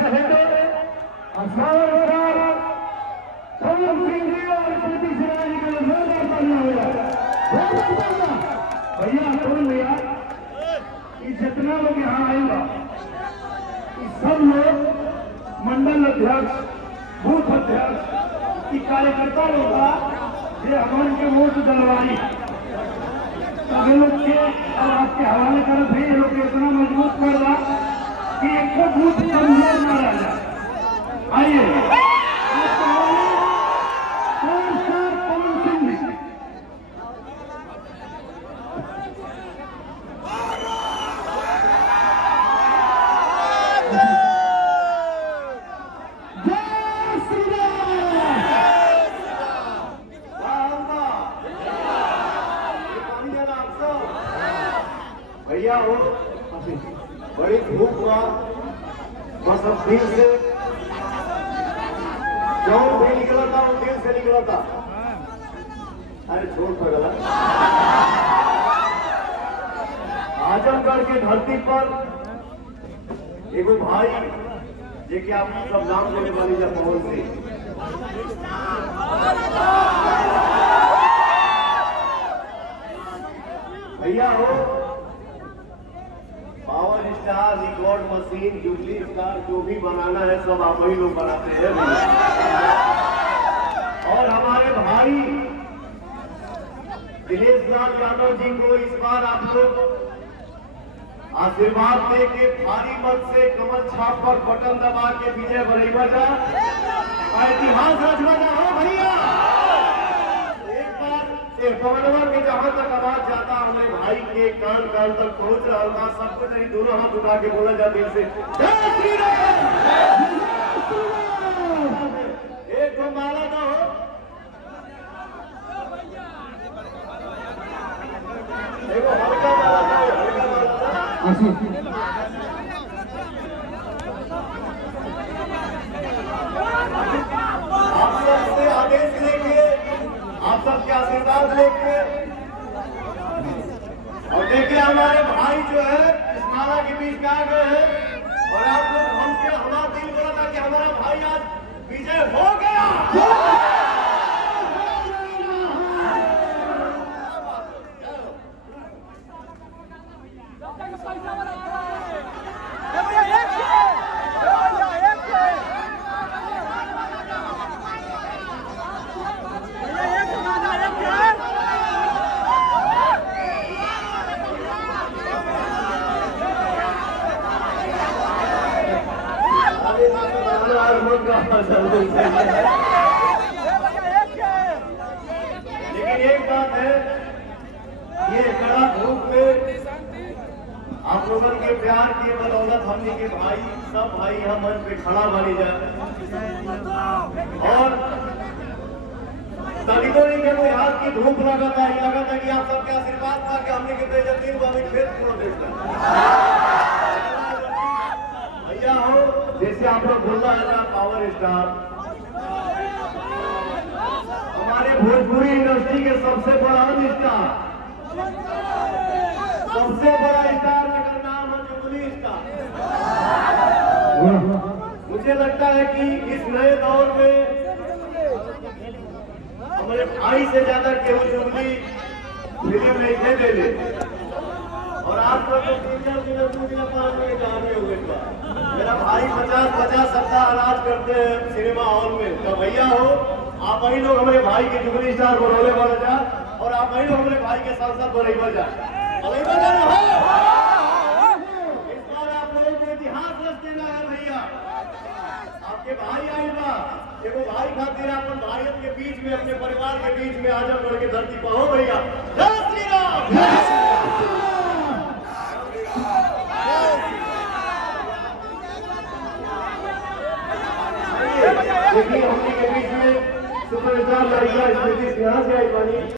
शहीद असावर पवन सिंह जी और कृति सिन्हा जी के जोरदार तालियां हो जाए। भैया सुन लिया कि जितना लोग यहाँ आएगा सब लोग मंडल अध्यक्ष, बूथ अध्यक्ष की कार्यकर्ता लोग ये हमारे के वोट दलवाई अगर लोग के और आपके हवाले करते हैं। ये लोग इतना मजबूत कर रहा कि एक को बूथ कमजोर ना रह जाए। आइए पवन सिंह जी। भैया हो बड़ी धूप हुआ बस अब दिल से जो भी निकला था वो दिल से निकला था। अरे छोड़ पड़ा आजमगढ़ की धरती पर एगो भाई जे कि आप सब नाम लेने वाली जा पवन सिंह भैया हो power star, record machine, jubilee star जो भी बनाना है सब आप ही लोग बनाते हैं। और हमारे भाई दिनेश लाल यादव जी को इस बार आप लोग आशीर्वाद दे के भारी मत से कमल छाप पर बटन दबा के विजय बरईवा जा इतिहास रचना जा हो भैया। एक बार पवनवा के जहां तक आवाज जाता हमारे भाई के कान कान तक पहुंच रहा होगा। सबको नहीं दोनों हाथ उठा के बोला जा दिल से जय श्री राम। एक दो माला ना हो देखो हल्का माला ना हो, हल्का माला आप सबसे आदेश लेके आप सबके आशीर्वाद लेके और देखिए हमारे भाई जो है इस माला के बीच में आ गए हैं और आप लोग हमारा दिल बोला था कि हमारा भाई आज विजय हो गया। लेकिन एक बात है ये कड़ा धूप में आप लोगों के प्यार की बदौलत हमने के भाई सब भाई यहाँ मंच पे खड़ा बनी जाए और दलितों के कोई हाथ की धूप लगा था कि आप सबके आशीर्वाद था कि हमने के तेजस्वी बाबी खेत पूरा देखता भैया हो। जैसे आप लोग बोलना है ना पावर स्टार हमारे भोजपुरी इंडस्ट्री के सबसे बड़ा स्टार, सबसे बड़ा स्टार का नाम है जुबली स्टार। मुझे लगता है कि इस नए दौर में हमारे भाई से ज्यादा केवल जुबली फिल्म नहीं दे ले और आप लोग तो 3-4 मिनट 2 मिनट 5 मिनट आगे हो गए। मेरा भाई 50 सप्ताह राज करते हैं सिनेमा हॉल में। तो भैया हो आप वही लोग हमारे भाई के जुबली स्टार बनौले बन जा और आप वही लोग हमारे भाई के सांसद बनईवा जा इस बार आप लोगों को इतिहास रच देना है भैया। आपके भाई आएगा देखो भाई खातिर अपन भाइयों के बीच में अपने परिवार के बीच में आजमगढ़ की धरती पर हो भैया। जय श्री राम। देखिए हमने के बीच में सुपरस्टार लड़का स्मृति सिन्हा से आई बनी।